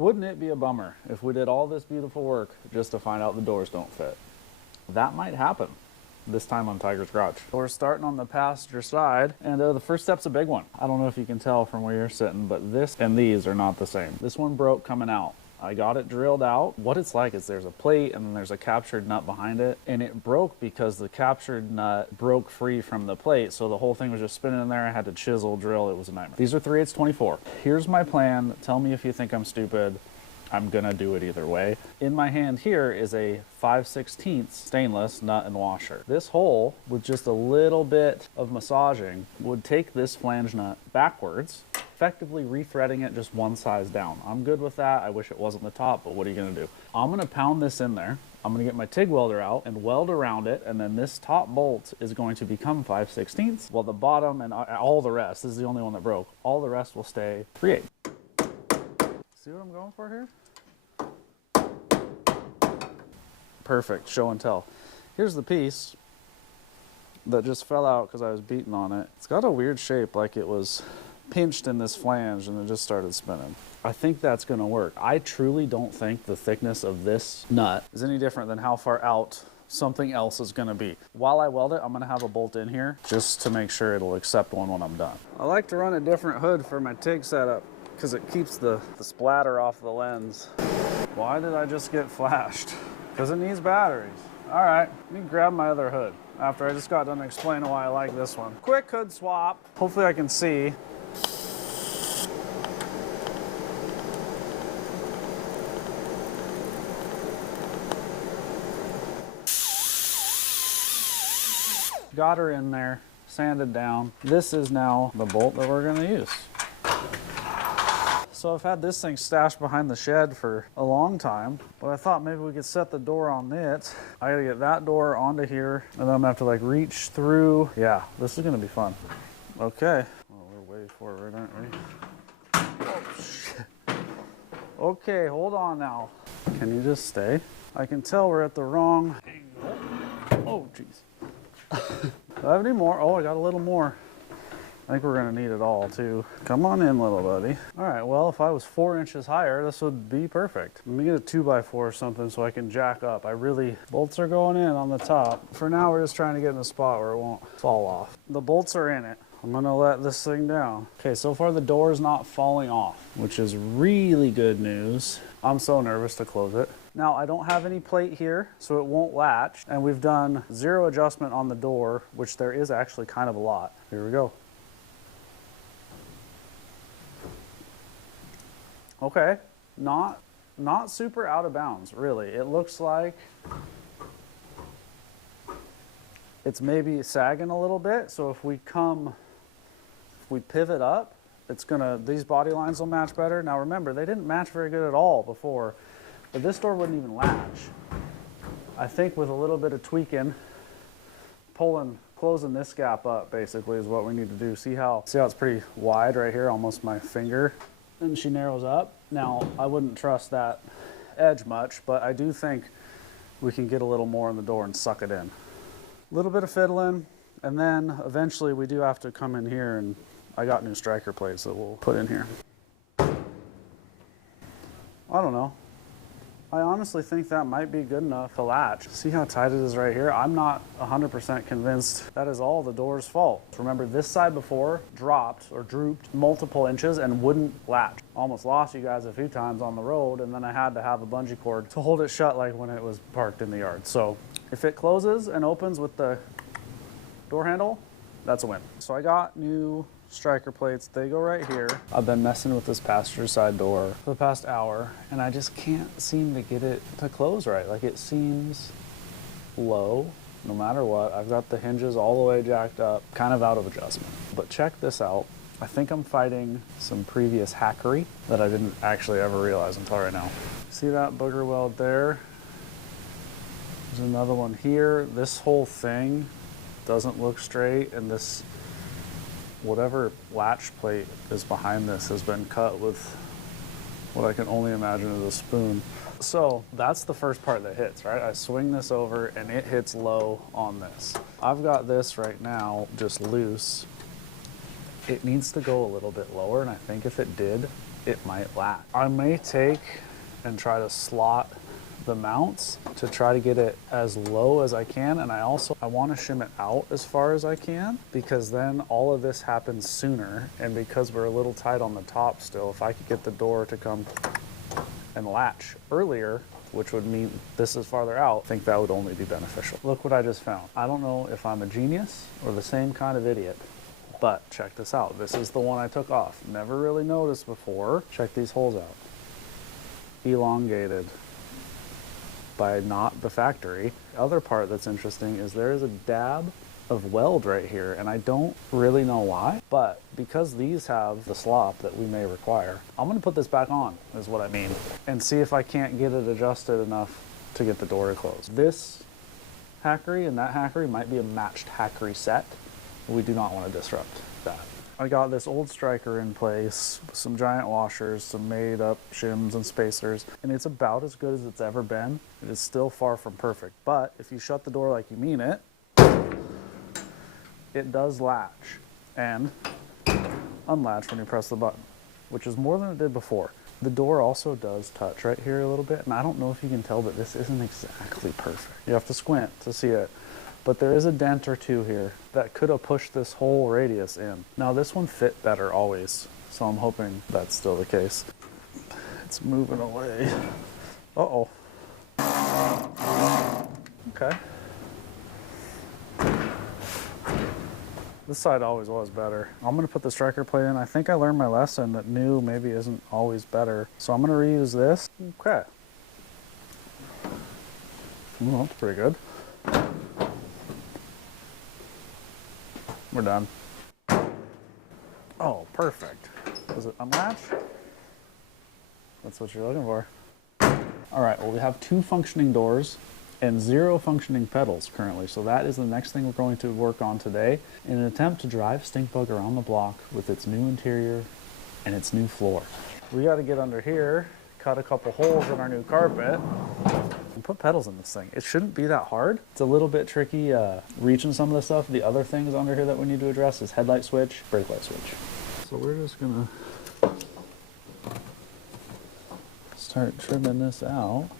Wouldn't it be a bummer if we did all this beautiful work just to find out the doors don't fit? That might happen this time on Tiger's Garage. We're starting on the passenger side, and the first step's a big one. I don't know if you can tell from where you're sitting, but this and these are not the same. This one broke coming out. I got it drilled out. What it's like is there's a plate and then there's a captured nut behind it, and it broke because the captured nut broke free from the plate, so the whole thing was just spinning in there. I had to chisel, drill. It was a nightmare. These are 3/8 24. Here's my plan. Tell me if you think I'm stupid. I'm gonna do it either way. In my hand here is a 5/16 stainless nut and washer. This hole, with just a little bit of massaging, would take this flange nut backwards, effectively rethreading it just one size down. I'm good with that. I wish it wasn't the top, but what are you gonna do? I'm gonna pound this in there. I'm gonna get my TIG welder out and weld around it, and then this top bolt is going to become 5/16. While the bottom and all the rest, this is the only one that broke, all the rest will stay 3/8. See what I'm going for here? Perfect, show and tell. Here's the piece that just fell out because I was beating on it. It's got a weird shape, like it was pinched in this flange and it just started spinning. I think that's gonna work. I truly don't think the thickness of this nut is any different than how far out something else is gonna be. While I weld it, I'm gonna have a bolt in here just to make sure it'll accept one when I'm done. I like to run a different hood for my TIG setup because it keeps the splatter off the lens. Why did I just get flashed? Because it needs batteries. All right, let me grab my other hood after I just got done explaining why I like this one. Quick hood swap. Hopefully I can see. Got her in there, sanded down. This is now the bolt that we're gonna use. So I've had this thing stashed behind the shed for a long time, but I thought maybe we could set the door on it. I gotta get that door onto here, and then I'm gonna have to like reach through. Yeah, this is gonna be fun. Okay. Oh, we're way forward, aren't we? Oh, shit. Okay, hold on now. Can you just stay? I can tell we're at the wrong angle. Oh, jeez. Do I have any more? Oh, I got a little more. I think we're gonna need it all too. Come on in, little buddy. All right, well, if I was 4 inches higher, this would be perfect. Let me get a 2x4 or something so I can jack up. Bolts are going in on the top. For now, we're just trying to get in a spot where it won't fall off. The bolts are in it. I'm gonna let this thing down. Okay, so far the door is not falling off, which is really good news. I'm so nervous to close it. Now, I don't have any plate here, so it won't latch, and we've done 0 adjustment on the door, which there is actually kind of a lot. Here we go. Okay, not super out of bounds, really. It looks like it's maybe sagging a little bit, so if we pivot up, these body lines will match better. Now remember, they didn't match very good at all before, but this door wouldn't even latch. I think with a little bit of tweaking, closing this gap up basically is what we need to do. See how it's pretty wide right here, almost my finger? And she narrows up. Now, I wouldn't trust that edge much, but I do think we can get a little more in the door and suck it in. A little bit of fiddling, and then eventually we do have to come in here, and I got new striker plates that we'll put in here. I don't know. I honestly think that might be good enough to latch. See how tight it is right here? I'm not 100% convinced that is all the door's fault. Remember, this side before dropped or drooped multiple inches and wouldn't latch. Almost lost you guys a few times on the road, and then I had to have a bungee cord to hold it shut like when it was parked in the yard. So if it closes and opens with the door handle, that's a win. So I got new striker plates. They go right here. I've been messing with this passenger side door for the past hour, and I just can't seem to get it to close right. Like, it seems low no matter what. I've got the hinges all the way jacked up, kind of out of adjustment. But check this out. I think I'm fighting some previous hackery that I didn't actually ever realize until right now. See that booger weld there? There's another one here. This whole thing doesn't look straight, and this whatever latch plate is behind this has been cut with what I can only imagine is a spoon. So that's the first part that hits, right? I swing this over and it hits low on this. I've got this right now just loose, it needs to go a little bit lower, and I think if it did, it might latch. I may take and try to slot the mounts to try to get it as low as I can, and I want to shim it out as far as I can, because then all of this happens sooner, and because we're a little tight on the top still, if I could get the door to come and latch earlier, which would mean this is farther out, I think that would only be beneficial. Look what I just found. I don't know if I'm a genius or the same kind of idiot, but check this out. This is the one I took off. Never really noticed before. Check these holes out. Elongated by not the factory. The other part that's interesting is there is a dab of weld right here, and I don't really know why, but because these have the slop that we may require, I'm gonna put this back on, is what I mean, and see if I can't get it adjusted enough to get the door to close. This hackery and that hackery might be a matched hackery set. We do not want to disrupt that. I got this old striker in place, some giant washers, some made up shims and spacers, and it's about as good as it's ever been. It is still far from perfect, but if you shut the door like you mean it, it does latch and unlatch when you press the button, which is more than it did before. The door also does touch right here a little bit, and I don't know if you can tell, but this isn't exactly perfect. You have to squint to see it. But there is a dent or two here that could have pushed this whole radius in. Now this one fit better always, so I'm hoping that's still the case. It's moving away. Uh-oh. Okay. This side always was better. I'm gonna put the striker plate in. I think I learned my lesson that new maybe isn't always better. So I'm gonna reuse this. Okay. Well, that's pretty good. We're done. Oh, perfect. Does it unlatch? That's what you're looking for. All right, well, we have 2 functioning doors and 0 functioning pedals currently. So that is the next thing we're going to work on today in an attempt to drive Stinkbug around the block with its new interior and its new floor. We got to get under here, cut a couple holes in our new carpet, and put pedals in this thing. It shouldn't be that hard. It's a little bit tricky reaching some of the stuff. The other things under here that we need to address is headlight switch, brake light switch. So we're just gonna start trimming this out.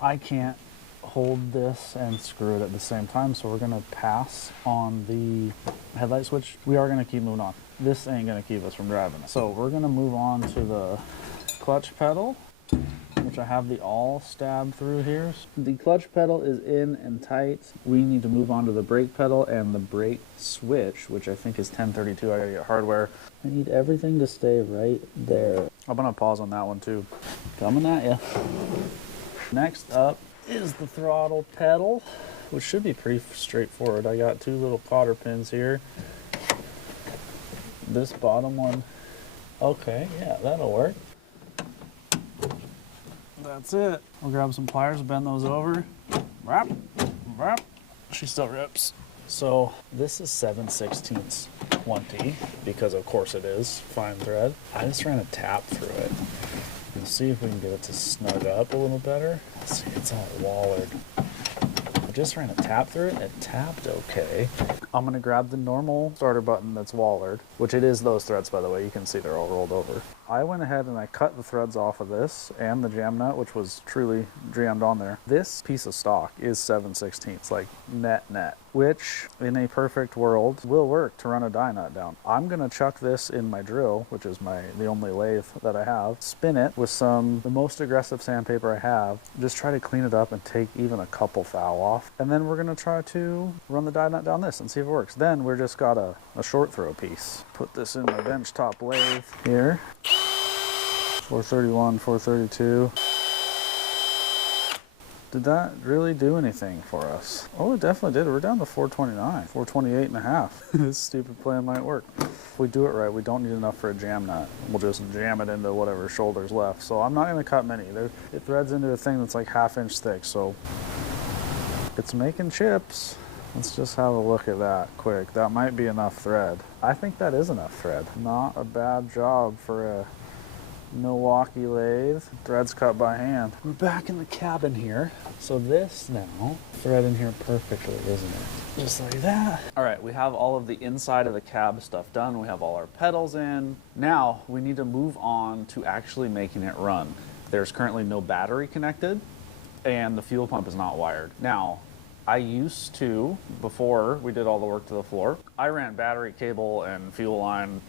I can't hold this and screw it at the same time, so we're gonna pass on the headlight switch. We are gonna keep moving on. This ain't gonna keep us from driving. So we're gonna move on to the clutch pedal, which I have the all stabbed through here. The clutch pedal is in and tight. We need to move on to the brake pedal and the brake switch, which I think is 1032. I gotta get hardware. I need everything to stay right there. I'm gonna pause on that one too. Coming at ya. Next up is the throttle pedal, which should be pretty straightforward. I got 2 little cotter pins here. This bottom one, okay, yeah, that'll work. That's it. I'll grab some pliers, bend those over. Wrap, wrap. She still rips. So this is 7/16 20, because of course it is fine thread. I just ran a tap through it. And see if we can get it to snug up a little better. Let's see, it's all wallered. I just ran a tap through it. It tapped okay. I'm gonna grab the normal starter button that's wallered, which it is those threads, by the way. You can see they're all rolled over. I went ahead and I cut the threads off of this and the jam nut, which was truly jammed on there. This piece of stock is 7/16, like net, which in a perfect world will work to run a die nut down. I'm gonna chuck this in my drill, which is the only lathe that I have, spin it with the most aggressive sandpaper I have, just try to clean it up and take even a couple thou off. And then we're gonna try to run the die nut down this and see if it works. Then we're just got a short throw piece. Put this in my bench top lathe here. 431, 432. Did that really do anything for us? Oh, it definitely did. We're down to 429, 428 and a half. This stupid plan might work. If we do it right, we don't need enough for a jam nut. We'll just jam it into whatever shoulder's left. So I'm not gonna cut many. It threads into a thing that's like 1/2 inch thick, so it's making chips. Let's just have a look at that quick. That might be enough thread. I think that is enough thread. Not a bad job for a Milwaukee lathe, threads cut by hand. We're back in the cabin here. So this now, thread in here perfectly, isn't it? Just like that. All right, we have all of the inside of the cab stuff done. We have all our pedals in. Now we need to move on to actually making it run. There's currently no battery connected and the fuel pump is not wired. Now, I used to, before we did all the work to the floor, I ran battery cable and fuel line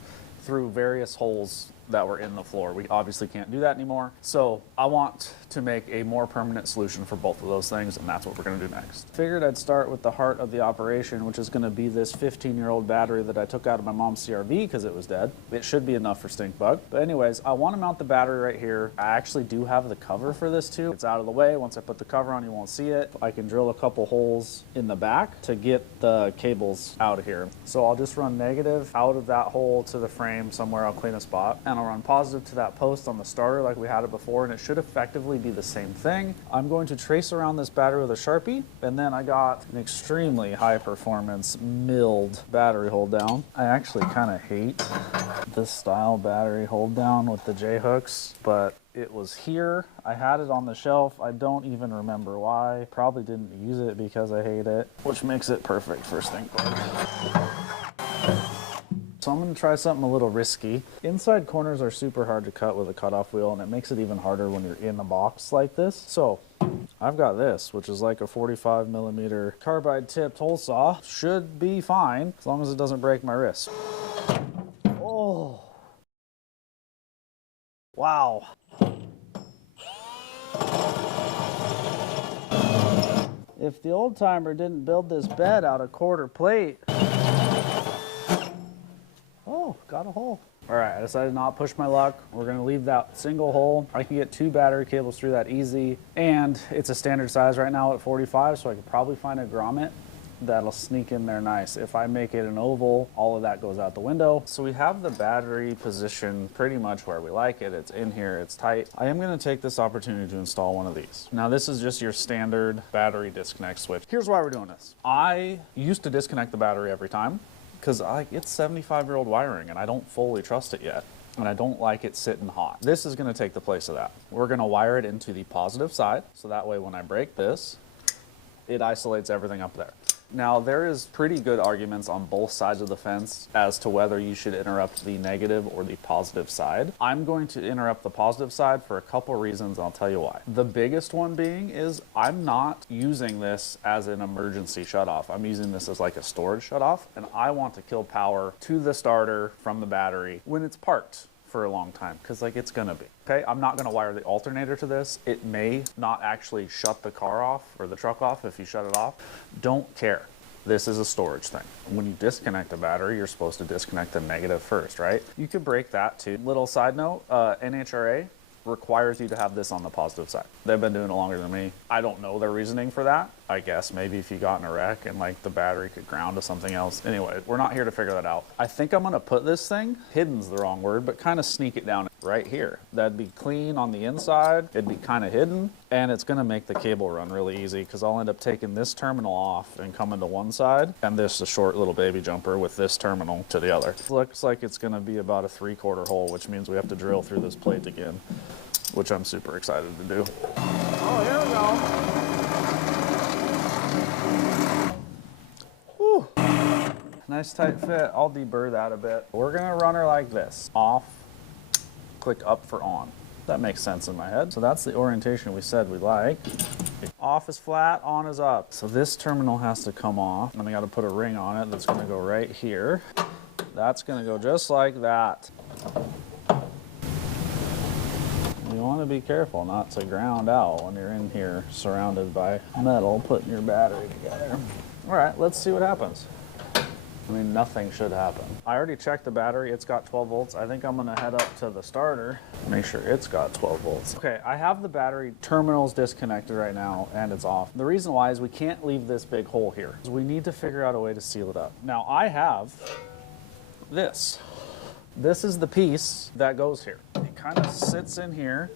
through various holes that were in the floor. We obviously can't do that anymore. So I want to make a more permanent solution for both of those things, and that's what we're gonna do next. Figured I'd start with the heart of the operation, which is gonna be this 15-year-old battery that I took out of my mom's CRV because it was dead. It should be enough for Stinkbug. But anyways, I wanna mount the battery right here. I actually do have the cover for this too. It's out of the way. Once I put the cover on, you won't see it. I can drill a couple holes in the back to get the cables out of here. So I'll just run negative out of that hole to the frame somewhere. I'll clean a spot, and I'll run positive to that post on the starter like we had it before, and it should effectively be the same thing. I'm going to trace around this battery with a Sharpie, and then I got an extremely high performance milled battery hold down. I actually kind of hate this style battery hold down with the J hooks, but it was here. I had it on the shelf. I don't even remember why. Probably didn't use it because I hate it, which makes it perfect for Stinkbug. So I'm gonna try something a little risky. Inside corners are super hard to cut with a cutoff wheel, and it makes it even harder when you're in a box like this. So I've got this, which is like a 45mm carbide tipped hole saw. Should be fine, as long as it doesn't break my wrist. Oh. Wow. If the old timer didn't build this bed out of quarter plate. Oh, got a hole. All right, I decided not to push my luck. We're gonna leave that single hole. I can get 2 battery cables through that easy. And it's a standard size right now at 45, so I could probably find a grommet that'll sneak in there nice. If I make it an oval, all of that goes out the window. So we have the battery position pretty much where we like it. It's in here, it's tight. I am gonna take this opportunity to install one of these. Now this is just your standard battery disconnect switch. Here's why we're doing this. I used to disconnect the battery every time, because it's 75-year-old wiring and I don't fully trust it yet. And I don't like it sitting hot. This is gonna take the place of that. We're gonna wire it into the positive side, so that way when I break this, it isolates everything up there. Now, there is pretty good arguments on both sides of the fence as to whether you should interrupt the negative or the positive side. I'm going to interrupt the positive side for a couple reasons, and I'll tell you why. The biggest one being is I'm not using this as an emergency shutoff. I'm using this as like a storage shutoff, and I want to kill power to the starter from the battery when it's parked for a long time, because like it's gonna be. Okay, I'm not gonna wire the alternator to this. It may not actually shut the car off or the truck off if you shut it off. Don't care. This is a storage thing. When you disconnect a battery, you're supposed to disconnect the negative first, right? You could break that too. Little side note, NHRA requires you to have this on the positive side. They've been doing it longer than me. I don't know their reasoning for that. I guess maybe if you got in a wreck and like the battery could ground to something else. Anyway, we're not here to figure that out. I think I'm gonna put this thing, hidden's the wrong word, but kind of sneak it down right here. That'd be clean on the inside. It'd be kind of hidden, and it's gonna make the cable run really easy because I'll end up taking this terminal off and coming to one side, and this a short little baby jumper with this terminal to the other. It looks like it's gonna be about a 3/4 hole, which means we have to drill through this plate again, which I'm super excited to do. Oh, here we go. Whew. Nice tight fit. I'll deburr that a bit. We're gonna run her like this. Off, click up for on. That makes sense in my head. So that's the orientation we said we like. Off is flat, on is up. So this terminal has to come off, and I gotta put a ring on it that's gonna go right here. That's gonna go just like that. You want to be careful not to ground out when you're in here surrounded by metal putting your battery together. All right, let's see what happens. I mean, nothing should happen. I already checked the battery. It's got 12 volts. I think I'm going to head up to the starter, make sure it's got 12 volts. Okay, I have the battery terminals disconnected right now, and it's off. The reason why is we can't leave this big hole here. We need to figure out a way to seal it up. Now, I have this. This is the piece that goes here. It kind of sits in here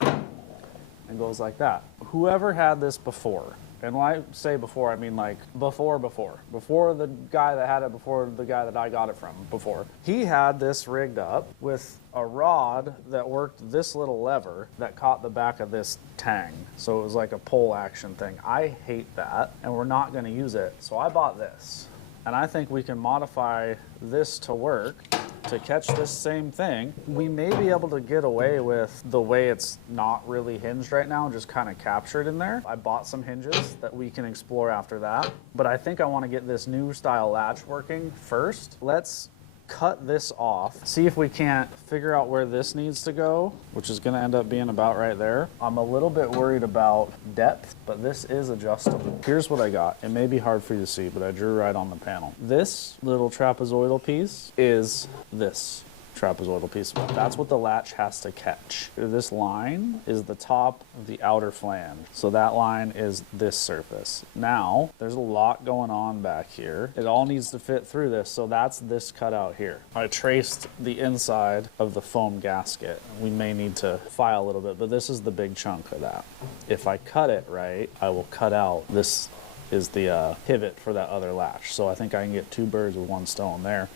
and goes like that. Whoever had this before And when I say before, I mean like before the guy that had it, before the guy that I got it from before. He had this rigged up with a rod that worked this little lever that caught the back of this tang. So it was like a pole action thing. I hate that, and we're not gonna use it. So I bought this. And I think we can modify this to work to catch this same thing. We may be able to get away with the way it's not really hinged right now, just kind of captured in there. I bought some hinges that we can explore after that, but I think I want to get this new style latch working first. Let's cut this off, see if we can't figure out where this needs to go, which is going to end up being about right there. I'm a little bit worried about depth, but this is adjustable. Here's what I got. It may be hard for you to see, but I drew right on the panel. This little trapezoidal piece is this trapezoidal piece. That's what the latch has to catch. This line is the top of the outer flange. So that line is this surface. Now, there's a lot going on back here. It all needs to fit through this, so that's this cutout here. I traced the inside of the foam gasket. We may need to file a little bit, but this is the big chunk of that. If I cut it right, I will cut out this is the pivot for that other latch. So I think I can get 2 birds with 1 stone there.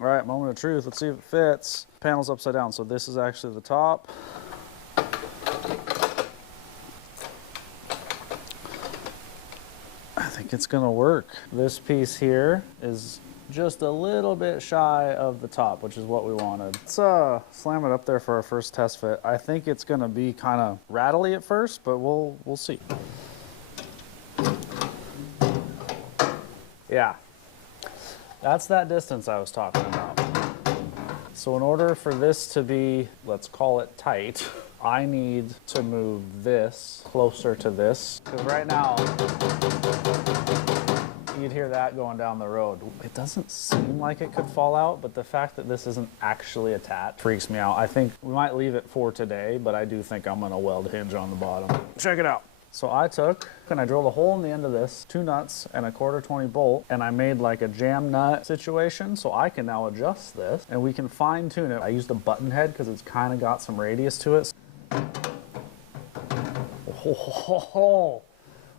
All right, moment of truth. Let's see if it fits. Panel's upside down, so this is actually the top. I think it's gonna work. This piece here is just a little bit shy of the top, which is what we wanted. Let's slam it up there for our first test fit. I think it's gonna be kind of rattly at first, but we'll see. Yeah. That's that distance I was talking about. So in order for this to be, let's call it tight, I need to move this closer to this. Because right now, you'd hear that going down the road. It doesn't seem like it could fall out, but the fact that this isn't actually attached freaks me out. I think we might leave it for today, but I do think I'm gonna weld hinge on the bottom. Check it out. So I took and I drilled a hole in the end of this, 2 nuts and a 1/4 20 bolt, and I made like a jam nut situation, so I can now adjust this and we can fine tune it. I used a button head because it's kind of got some radius to it. Oh,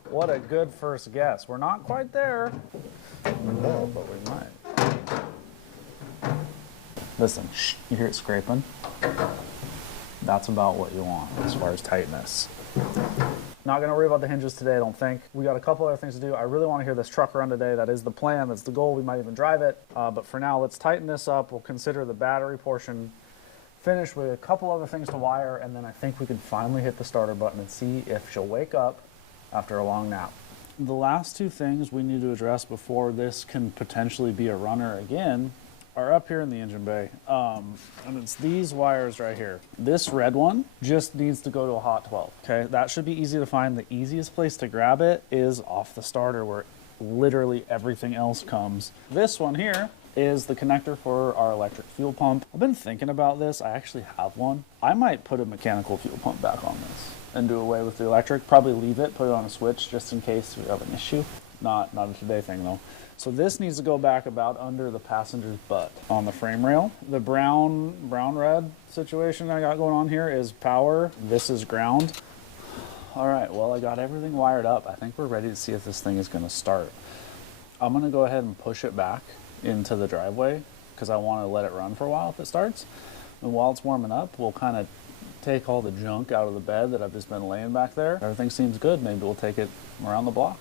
what a good first guess. We're not quite there, but we might. Listen, you hear it scraping? That's about what you want as far as tightness. Not gonna worry about the hinges today, I don't think. We got a couple other things to do. I really wanna hear this truck run today. That is the plan, that's the goal. We might even drive it. But for now, let's tighten this up. We'll consider the battery portion finished with a couple other things to wire, and then I think we can finally hit the starter button and see if she'll wake up after a long nap. The last 2 things we need to address before this can potentially be a runner again are up here in the engine bay, and it's these wires right here. This red one just needs to go to a hot 12, okay? That should be easy to find. The easiest place to grab it is off the starter where literally everything else comes. This one here is the connector for our electric fuel pump. I've been thinking about this. I actually have one. I might put a mechanical fuel pump back on this and do away with the electric. Probably leave it, put it on a switch just in case we have an issue. Not a today thing though. So this needs to go back about under the passenger's butt on the frame rail. The brown-red situation I got going on here is power. This is ground. All right, well, I got everything wired up. I think we're ready to see if this thing is gonna start. I'm gonna go ahead and push it back into the driveway because I wanna let it run for a while if it starts. And while it's warming up, we'll kind of take all the junk out of the bed that I've just been laying back there. Everything seems good. Maybe we'll take it around the block.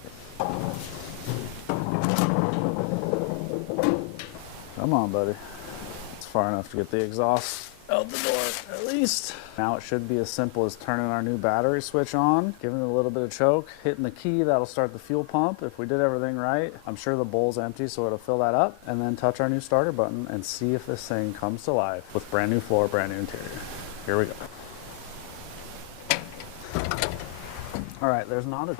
Come on, buddy. It's far enough to get the exhaust out the door, at least. Now it should be as simple as turning our new battery switch on, giving it a little bit of choke, hitting the key, that'll start the fuel pump. If we did everything right, I'm sure the bowl's empty, so it'll fill that up, and then touch our new starter button and see if this thing comes to life with brand new floor, brand new interior. Here we go. All right, there's not a...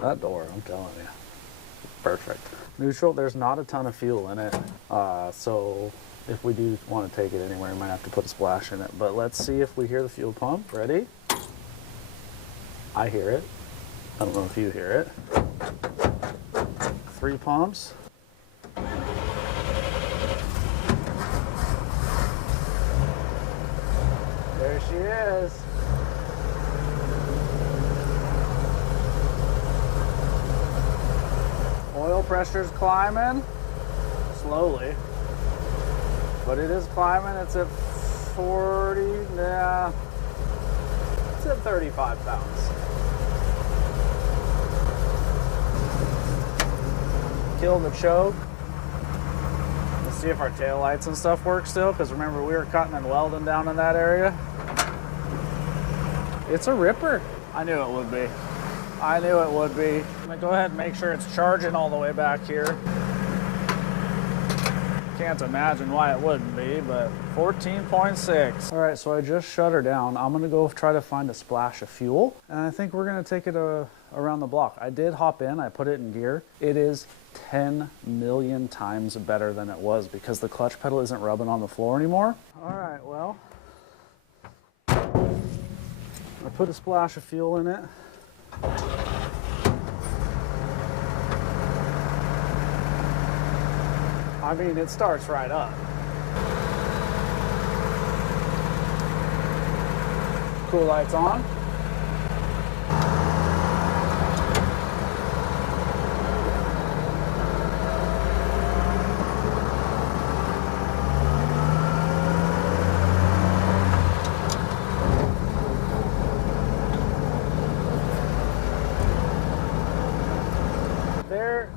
That door, I'm telling you. Perfect. Neutral, there's not a ton of fuel in it, so if we do want to take it anywhere, we might have to put a splash in it. But let's see if we hear the fuel pump. Ready? I hear it. I don't know if you hear it. 3 pumps. There she is. Oil pressure's climbing slowly, but it is climbing. It's at 40, yeah, it's at 35 pounds. Kill the choke. Let's see if our tail lights and stuff work still, because remember we were cutting and welding down in that area. It's a ripper. I knew it would be. I knew it would be. I'm gonna go ahead and make sure it's charging all the way back here. Can't imagine why it wouldn't be, but 14.6. All right, so I just shut her down. I'm gonna go try to find a splash of fuel, and I think we're gonna take it around the block. I did hop in, I put it in gear. It is 10 million times better than it was because the clutch pedal isn't rubbing on the floor anymore. All right, well, I put a splash of fuel in it. I mean, it starts right up. Cool lights on.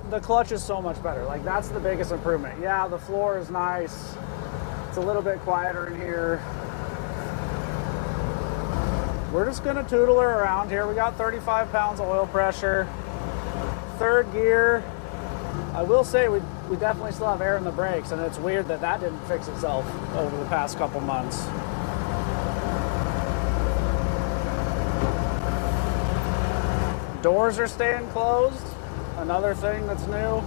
The clutch is so much better. Like, that's the biggest improvement. Yeah, the floor is nice. It's a little bit quieter in here. We're just gonna tootle her around here. We got 35 pounds of oil pressure. Third gear. I will say we definitely still have air in the brakes, and it's weird that that didn't fix itself over the past couple months. Doors are staying closed. Another thing that's new,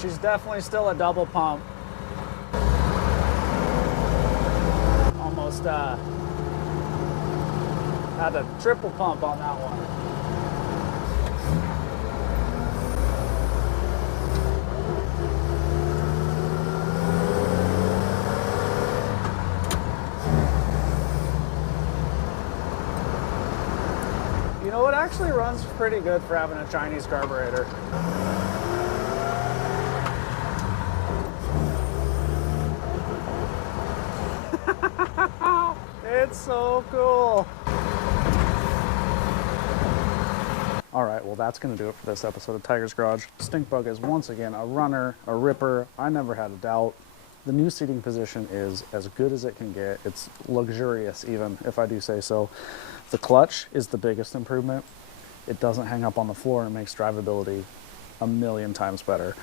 she's definitely still a double pump. Almost had a triple pump on that one. You know, it actually runs pretty good for having a Chinese carburetor. It's so cool. All right, well, that's gonna do it for this episode of Tiger's Garage. Stinkbug is once again a runner, a ripper. I never had a doubt. The new seating position is as good as it can get. It's luxurious, even, if I do say so. The clutch is the biggest improvement. It doesn't hang up on the floor and makes drivability a million times better.